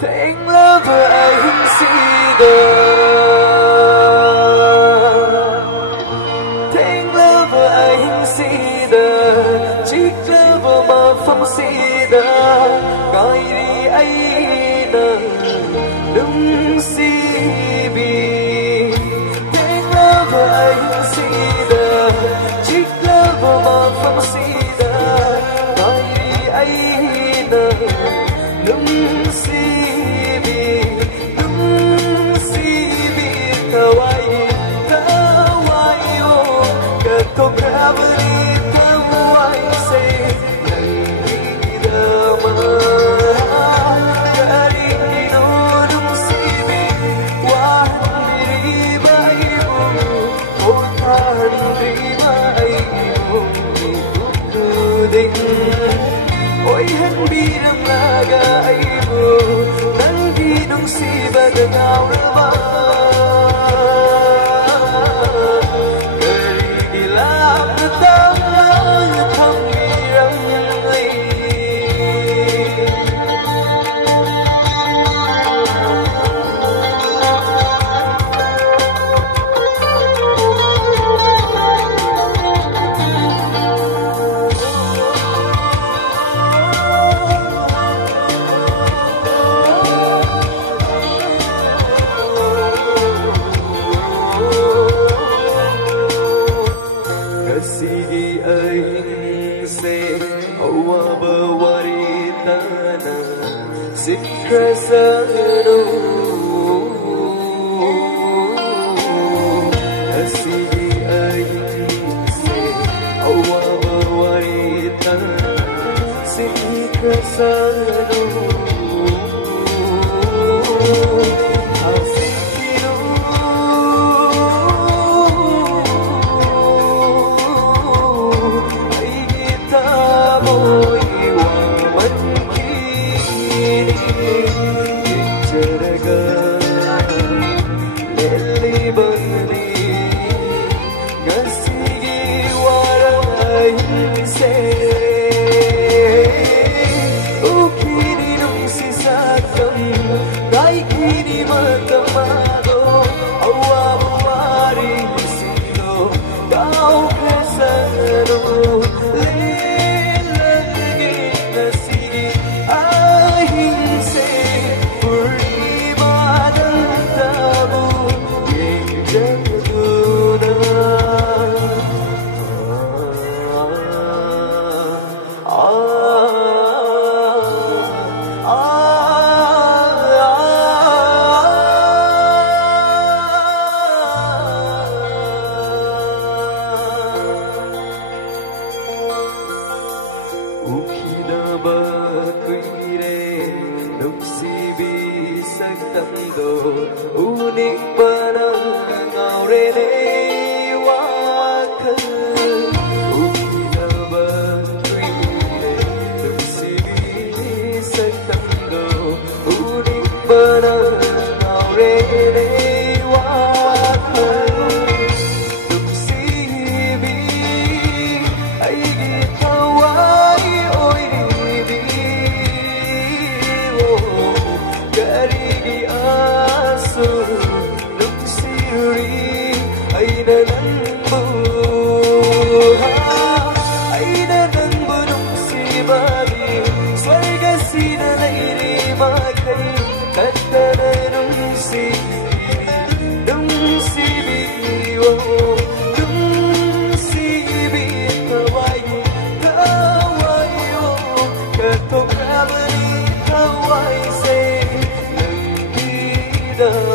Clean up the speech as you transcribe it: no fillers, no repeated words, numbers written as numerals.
Thanh lá vợ anh si Thanh lá vợ anh si chiếc lá vợ mà phong si coi đi ấy đúng si bi Thanh lá vợ anh si chiếc lá vợ mà phong si coi đi ấy đúng si ôi hắn bi đâm laga ibu nanti nung si badangau raba dari ilam datang pangirang ai Kasih anh sẽ hawa bawaritana sikrasano Kasih anh sẽ hawa bawaritana sikrasano unik panang rene wakan ukina batwire tusibi sakando unik panang rene wakan tusibi ai gitawai oi di garigi the